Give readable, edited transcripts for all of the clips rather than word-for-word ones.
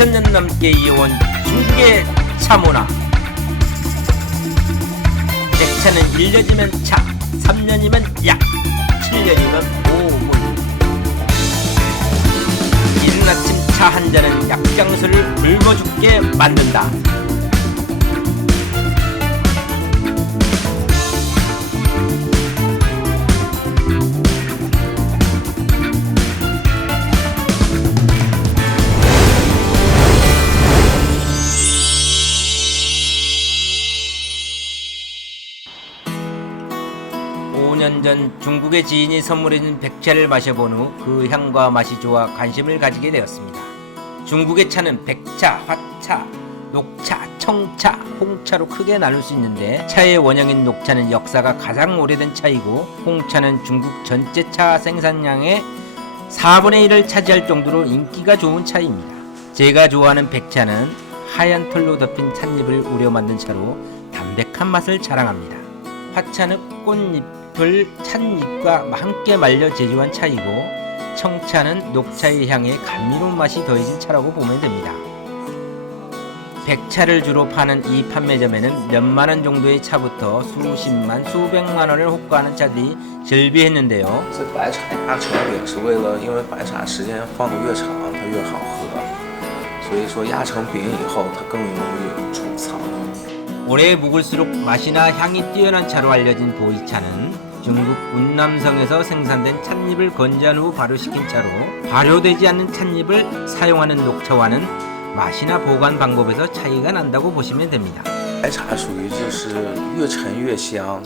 4,000년 넘게 이어온 중국의 차문화. 백차는 1년이면 차, 3년이면 약, 7년이면 보물. 이른 아침 차 한 잔은 약장수를 굶어 죽게 만든다. 전 중국의 지인이 선물해준 백차를 마셔본 후 그 향과 맛이 좋아 관심을 가지게 되었습니다. 중국의 차는 백차, 화차, 녹차, 청차, 홍차로 크게 나눌 수 있는데 차의 원형인 녹차는 역사가 가장 오래된 차이고 홍차는 중국 전체 차 생산량의 4분의 1을 차지할 정도로 인기가 좋은 차입니다. 제가 좋아하는 백차는 하얀 털로 덮인 찻잎을 우려 만든 차로 담백한 맛을 자랑합니다. 화차는 꽃잎을 찻잎과 함께 말려 제조한 차이고 청차는 녹차의 향에 감미로운 맛이 더해진 차라고 보면 됩니다. 백차를 주로 파는 이 판매점에는 몇만원 정도의 차부터 수십만, 수백만원을 호가하는 차들이 즐비했는데요. 这白茶压成饼是为了，因为白茶时间放得越长，它越好喝，所以说压成饼以后，它更容易储藏。 오래 묵을수록 맛이나 향이 뛰어난 차로 알려진 보이차는 중국 운남성에서 생산된 찻잎을 건조한 후 발효시킨 차로 발효되지 않는 찻잎을 사용하는 녹차와는 맛이나 보관 방법에서 차이가 난다고 보시면 됩니다. 白茶属于就是越陈越香，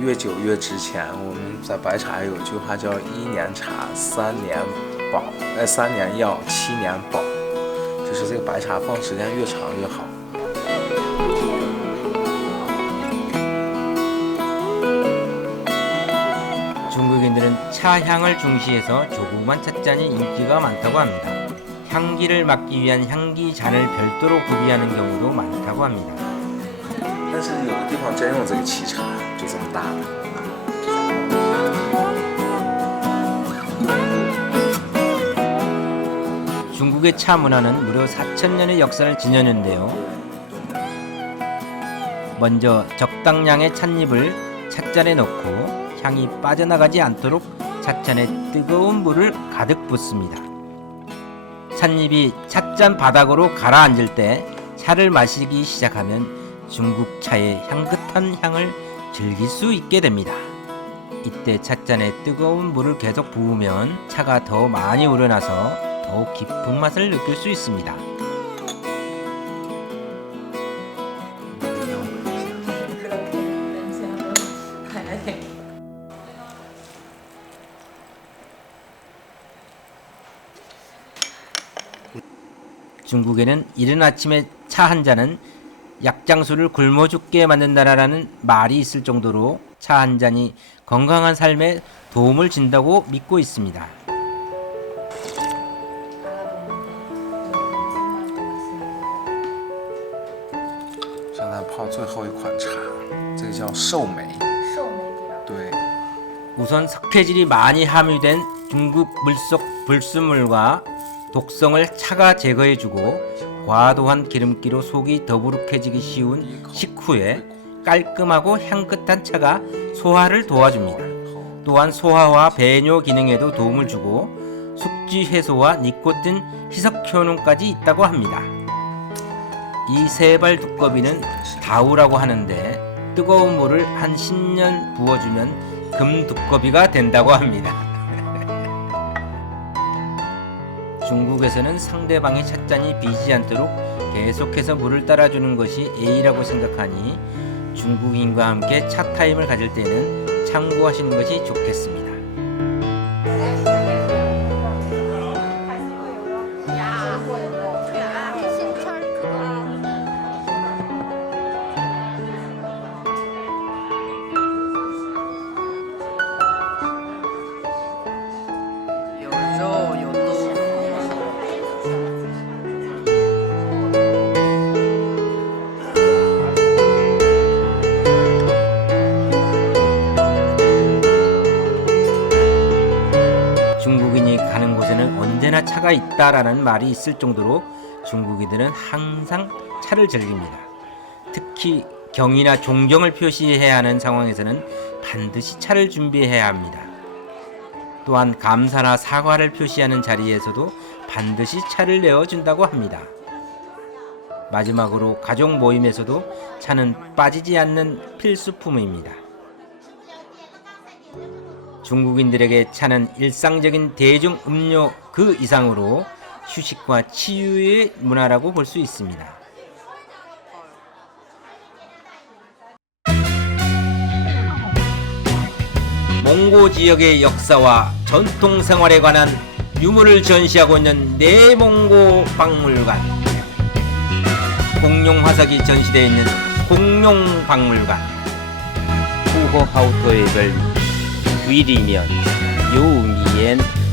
越久越值钱。我们在白茶有句话叫“1年茶，3年保，3年药，7年保”，就是这个白茶放时间越长越好。 중국인들은 차 향을 중시해서 조그만 찻잔이 인기가 많다고 합니다. 향기를 맡기 위한 향기 잔을 별도로 구비하는 경우도 많다고 합니다. 但是有的地方真用这个沏茶，就这么大的。 중국의 차 문화는 무려 4,000년의 역사를 지녔는데요. 먼저 적당량의 찻잎을 찻잔에 넣고 향이 빠져나가지 않도록 찻잔에 뜨거운 물을 가득 붓습니다. 찻잎이 찻잔 바닥으로 가라앉을 때 차를 마시기 시작하면 중국 차의 향긋한 향을 즐길 수 있게 됩니다. 이때 찻잔에 뜨거운 물을 계속 부으면 차가 더 많이 우러나서 더욱 깊은 맛을 느낄 수 있습니다. 중국에는 이른 아침에 차 한 잔은 약장수를 굶어 죽게 만든다라는 말이 있을 정도로 차 한 잔이 건강한 삶에 도움을 준다고 믿고 있습니다. 现在泡最后一款茶，这个叫寿眉。对。 우선 석회질이 많이 함유된 중국 물속 불순물과 독성을 차가 제거해주고 과도한 기름기로 속이 더부룩해지기 쉬운 식후에 깔끔하고 향긋한 차가 소화를 도와줍니다. 또한 소화와 배뇨 기능에도 도움을 주고 숙취 해소와 니코틴 희석 효능까지 있다고 합니다. 이 세발 두꺼비는 다우라고 하는데 뜨거운 물을 한 10년 부어주면 금 두꺼비가 된다고 합니다. 중국에서는 상대방의 찻잔이 비지 않도록 계속해서 물을 따라주는 것이 예의라고 생각하니 중국인과 함께 차 타임을 가질 때는 참고하시는 것이 좋겠습니다. 중국인이 가는 곳에는 언제나 차가 있다라는 말이 있을 정도로 중국인들은 항상 차를 즐깁니다. 특히 경의나 존경을 표시해야 하는 상황에서는 반드시 차를 준비해야 합니다. 또한 감사나 사과를 표시하는 자리에서도 반드시 차를 내어준다고 합니다. 마지막으로 가족 모임에서도 차는 빠지지 않는 필수품입니다. 중국인들에게 차는 일상적인 대중 음료 그 이상으로 휴식과 치유의 문화라고 볼 수 있습니다. 몽고 지역의 역사와 전통 생활에 관한 유물을 전시하고 있는 내몽고 박물관. 공룡 화석이 전시되어 있는 공룡 박물관. 户口好对本，规里面有年。